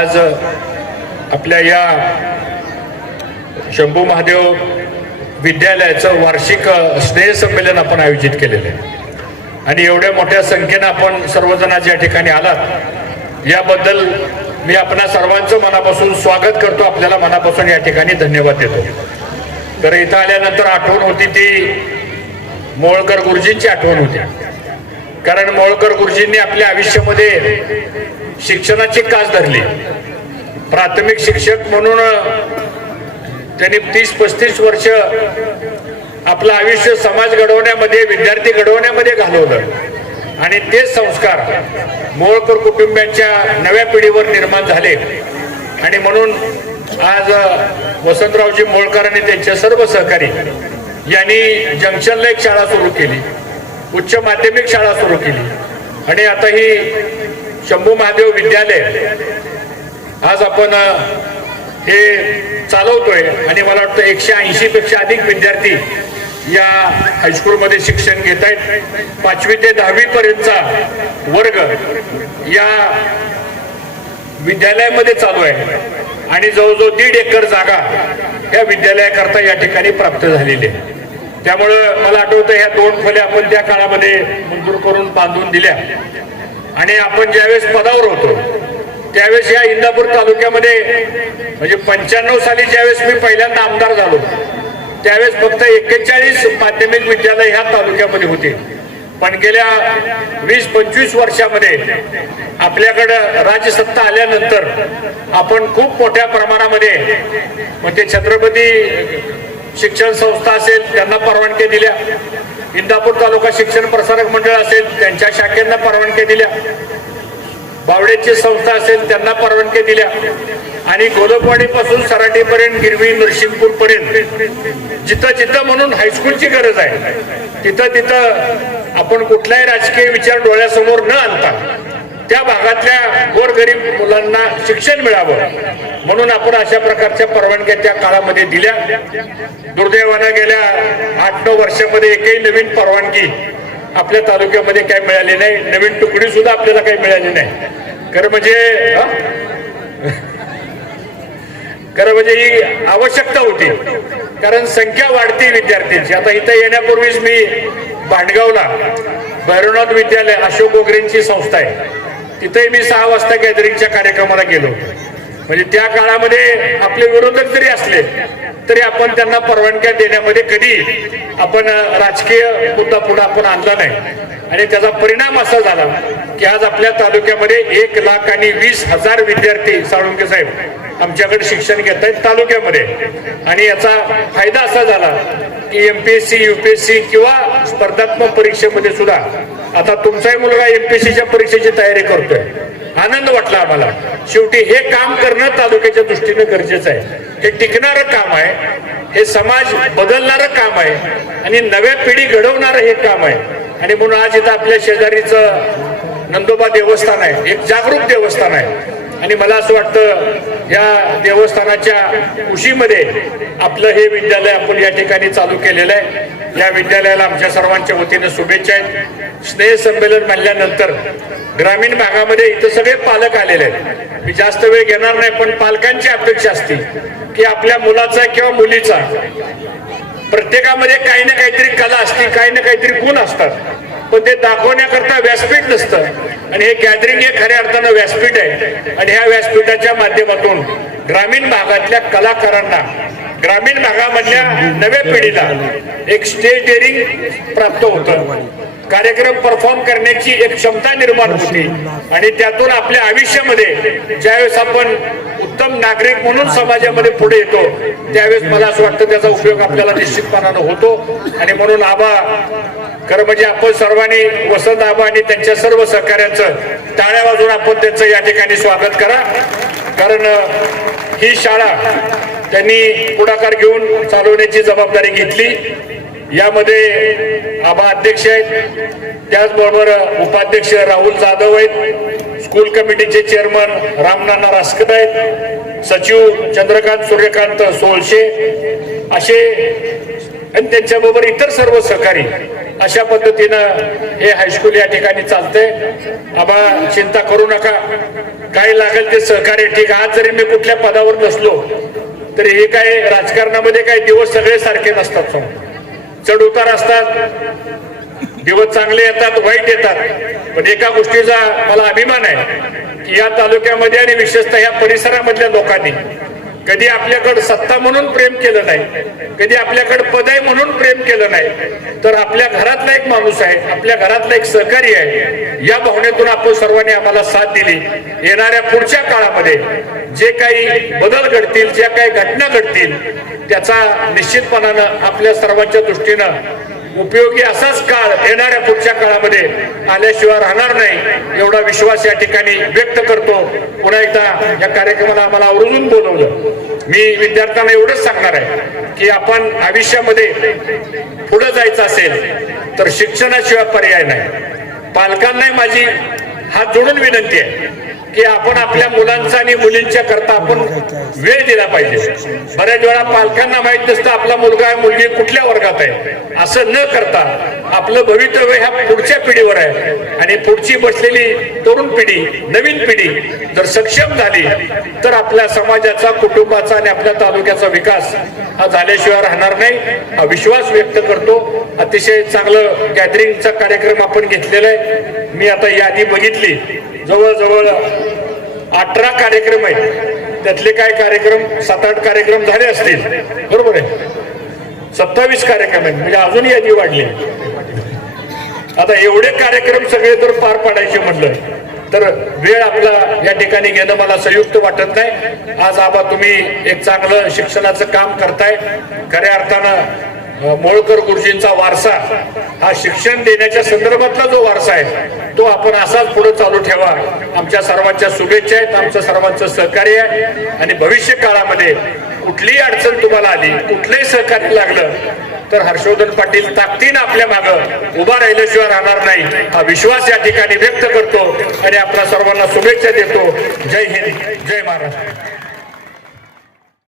आज आपल्या या शंभू महादेव विद्यालयाचं वार्षिक स्नेहसंमेलन आपण आयोजित केलेलं आहे. आणि एवढ्या मोठ्या संख्येनं आपण सर्वजण आज या ठिकाणी आलात. याबद्दल मी आपणा सर्वांचं मनापासून स्वागत करतो. आपल्याला मनापासून या ठिकाणी धन्यवाद देतो. तर इथं आल्यानंतर आठवण होती ती मोळकर गुरुजींची आठवण होती. कारण मोळकर गुरुजींनी आपल्या आयुष्यामध्ये शिक्षणाची कास धरली. प्राथमिक शिक्षक म्हणून त्यांनी तीस पस्तीस वर्ष आपलं आयुष्य समाज घडवण्यामध्ये विद्यार्थी घडवण्यामध्ये घालवलं. आणि तेच संस्कार मोळकर कुटुंबियांच्या नव्या पिढीवर निर्माण झाले. आणि म्हणून आज वसंतरावजी मोळकर आणि त्यांचे सर्व सहकारी यांनी जंक्शनला एक शाळा सुरू केली. उच्च माध्यमिक शाळा सुरू केली. आणि आता ही शंभू महादेव विद्यालय. आज आपण हे चालवतोय आणि मला वाटतं एकशे ऐंशी पेक्षा अधिक विद्यार्थी या हायस्कूलमध्ये शिक्षण घेत आहेत पाचवी ते दहावी पर्यंतचा वर्ग या विद्यालयामध्ये चालू आहे. आणि जवळजवळ दीड एकर जागा या विद्यालयाकरता या ठिकाणी प्राप्त झालेली आहे. त्यामुळं मला आठवतं ह्या दोन खोल्या आपण त्या काळामध्ये मंजूर करून बांधून दिल्या. आणि आपण ज्यावेळेस पदावर होतो त्यावेळेस या इंदापूर तालुक्यामध्ये म्हणजे पंच्याण्णव साली ज्यावेळेस मी पहिल्यांदा आमदार झालो त्यावेळेस फक्त एक्केचाळीस माध्यमिक विद्यालय ह्या तालुक्यामध्ये होते. पण गेल्या वीस पंचवीस वर्षामध्ये आपल्याकडं राजसत्ता आल्यानंतर आपण खूप मोठ्या प्रमाणामध्ये म्हणजे छत्रपती शिक्षण संस्था असेल त्यांना परवानगी दिल्या. इंदापूर तालुका शिक्षण प्रसारक मंडळ असेल त्यांच्या शाखेंना परवानगी दिल्या. बावडेची संस्था असेल त्यांना परवानगी दिल्या. आणि गोलपवाडीपासून सराठीपर्यंत गिरवी नरसिंगपूर पर्यंत जिथं जिथं म्हणून हायस्कूलची गरज आहे तिथं तिथं आपण कुठलाही राजकीय विचार डोळ्यासमोर न आणता त्या भागातल्या गोरगरीब मुलांना शिक्षण मिळावं म्हणून आपण अशा प्रकारच्या परवानग्या त्या काळामध्ये दिल्या. दुर्दैवानं गेल्या आठ नऊ वर्षामध्ये एकही नवीन परवानगी आपल्या तालुक्यामध्ये काही मिळाली नाही. नवीन तुकडी सुद्धा आपल्याला काही मिळाली नाही. खरं म्हणजे खरं म्हणजे ही आवश्यकता होती. कारण संख्या वाढती विद्यार्थ्यांची. आता इथं येण्यापूर्वीच मी भांडगावला भैरवनाथ विद्यालय अशोक गोगरेंची संस्था आहे. तिथेही मी सहा वाजता गॅदरिंगच्या कार्यक्रमाला गेलो. म्हणजे त्या काळामध्ये आपले विरोधक जरी असले तरी आपण त्यांना परवानग्या देण्यामध्ये कधी आपण राजकीय मुद्दा पुढे आपण आणला नाही. आणि त्याचा परिणाम असा झाला की आज आपल्या तालुक्यामध्ये एक लाख आणि वीस हजार विद्यार्थी साळुंके साहेब आमच्याकडे शिक्षण घेत आहेत तालुक्यामध्ये. आणि याचा फायदा असा झाला की एमपीएससी युपीएससी किंवा स्पर्धात्मक परीक्षेमध्ये सुद्धा आता तुमचाही मुलगा एमपीएससीच्या परीक्षेची तयारी करतोय. आनंद वाटला आम्हाला. शेवटी हे काम करणं तालुक्याच्या दृष्टीने गरजेचं आहे. हे टिकणारं काम आहे. हे समाज बदलणारं काम आहे. आणि नव्या पिढी घडवणारं हे काम आहे. आणि म्हणून आज इथं आपल्या शेजारीचं नंदोबा देवस्थान आहे. एक जागरूक देवस्थान आहे. आणि मला असं वाटतं या देवस्थानाच्या कुशीमध्ये आपलं हे विद्यालय आपण या ठिकाणी चालू केलेलं आहे. या विद्यालयाला आमच्या सर्वांच्या वतीने शुभेच्छा आहेत. स्नेहसंमेलन म्हणल्यानंतर ग्रामीण भागामध्ये इथं सगळे पालक आलेले आहेत. मी जास्त वेळ घेणार नाही पण पालकांची अपेक्षा असते की आपल्या मुलाचा किंवा मुलीचा प्रत्येकामध्ये काही ना काहीतरी कला असते काही ना काहीतरी गुण असतात. पण ते दाखवण्याकरता व्यासपीठ नसतं. आणि हे गॅदरिंग हे खऱ्या अर्थानं व्यासपीठ आहे. आणि ह्या व्यासपीठाच्या माध्यमातून ग्रामीण भागातल्या कलाकारांना ग्रामीण भागामधल्या नव्या पिढीला एक स्टेज डेअरिंग प्राप्त होतं. कार्यक्रम परफॉर्म करण्याची एक क्षमता निर्माण होती. आणि त्यातून आपल्या आयुष्यामध्ये ज्यावेळेस आपण उत्तम नागरिक म्हणून समाजामध्ये पुढे येतो त्यावेळेस मला असं वाटतं त्याचा उपयोग आपल्याला निश्चितपणानं होतो. आणि म्हणून आबा खरं म्हणजे आपण सर्वांनी वसंत आबा आणि त्यांच्या सर्व सहकार्यांचं टाळ्या वाजून आपण त्यांचं या ठिकाणी स्वागत करा. कारण ही शाळा त्यांनी पुढाकार घेऊन चालवण्याची जबाबदारी घेतली. यामध्ये आबा अध्यक्ष आहेत. त्याचबरोबर उपाध्यक्ष राहुल जाधव आहेत. स्कूल कमिटीचे चेअरमन रामनाना रासकर आहेत. सचिव चंद्रकांत सूर्यकांत सोळशे असे आणि त्यांच्याबरोबर इतर सर्व सहकारी अशा पद्धतीनं हे हायस्कूल या ठिकाणी चालतंय. आम्हाला चिंता करू नका. काय लागेल ते सहकार्य ठीक आज जरी मी कुठल्या पदावर नसलो तरी हे काय राजकारणामध्ये काही दिवस सगळे सारखे नसतात चढ उतार असतात. दिवस चांगले येतात वाईट येतात. पण एका गोष्टीचा मला अभिमान आहे की या तालुक्यामध्ये आणि विशेषतः या परिसरामधल्या लोकांनी कधी आपल्याकडं सत्ता म्हणून प्रेम केलं नाही कधी आपल्याकडं पद आहे म्हणून प्रेम केलं नाही तर आपल्या घरातला एक माणूस आहे आपल्या घरातला एक सहकारी आहे या भावनेतून आपण सर्वांनी आम्हाला साथ दिली. येणाऱ्या पुढच्या काळामध्ये जे काही बदल घडतील ज्या काही घटना घडतील त्याचा निश्चितपणानं आपल्या सर्वांच्या दृष्टीनं उपयोगी असाच काळ येणाऱ्या पुढच्या काळामध्ये आल्याशिवाय राहणार नाही एवढा विश्वास या ठिकाणी व्यक्त करतो. पुन्हा एकदा या कार्यक्रमाला आम्हाला आवर्जून बोलवलं. मी विद्यार्थ्यांना एवढंच सांगणार आहे की आपण आयुष्यामध्ये पुढे जायचं असेल तर शिक्षणाशिवाय पर्याय नाही. पालकांनाही माझी हात जोडून विनंती आहे. की आपण आपल्या मुलांचा आणि मुलींच्या करता आपण वेळ दिला पाहिजे. बऱ्याच वेळा पालकांना माहीत नसतं आपला मुलगा आहे मुलगी कुठल्या वर्गात आहे. असं न करता आपलं भवितव्य ह्या पुढच्या पिढीवर आहे. आणि पुढची बसलेली तरुण पिढी नवीन पिढी जर सक्षम झाली तर आपल्या समाजाचा कुटुंबाचा आणि आपल्या तालुक्याचा विकास हा झाल्याशिवाय राहणार नाही. हा विश्वास व्यक्त करतो. अतिशय चांगलं गॅदरिंगचा कार्यक्रम आपण घेतलेला आहे. मी आता यादी बघितली. जवळजवळ अठरा कार्यक्रम आहेत. त्यातले काय कार्यक्रम? सात आठ कार्यक्रम झाले असतील. बरोबर आहे. सत्तावीस कार्यक्रम आहेत. म्हणजे अजून यादी वाढली. आता एवढे कार्यक्रम सगळे जर पार पाडायचे म्हणलं. तर वेळ आपला या ठिकाणी घेणं मला संयुक्त वाटत नाही. आज आबा तुम्ही एक चांगलं शिक्षणाचं काम करताय. खऱ्या अर्थानं मोळकर गुरुजींचा वारसा हा शिक्षण देण्याच्या संदर्भातला जो वारसा आहे तो आपण असाच पुढे चालू ठेवा. आमच्या सर्वांच्या शुभेच्छा आहेत आमचं सर्वांचं सहकार्य आहे आणि भविष्य काळामध्ये कुठलीही अडचण तुम्हाला आली कुठलंही सहकार्य लागलं तर हर्षवर्धन पाटील ताकदीनं आपल्या मागं उभा राहिल्याशिवाय राहणार नाही. हा विश्वास या ठिकाणी व्यक्त करतो आणि आपल्या सर्वांना शुभेच्छा देतो. जय हिंद जय महाराष्ट्र.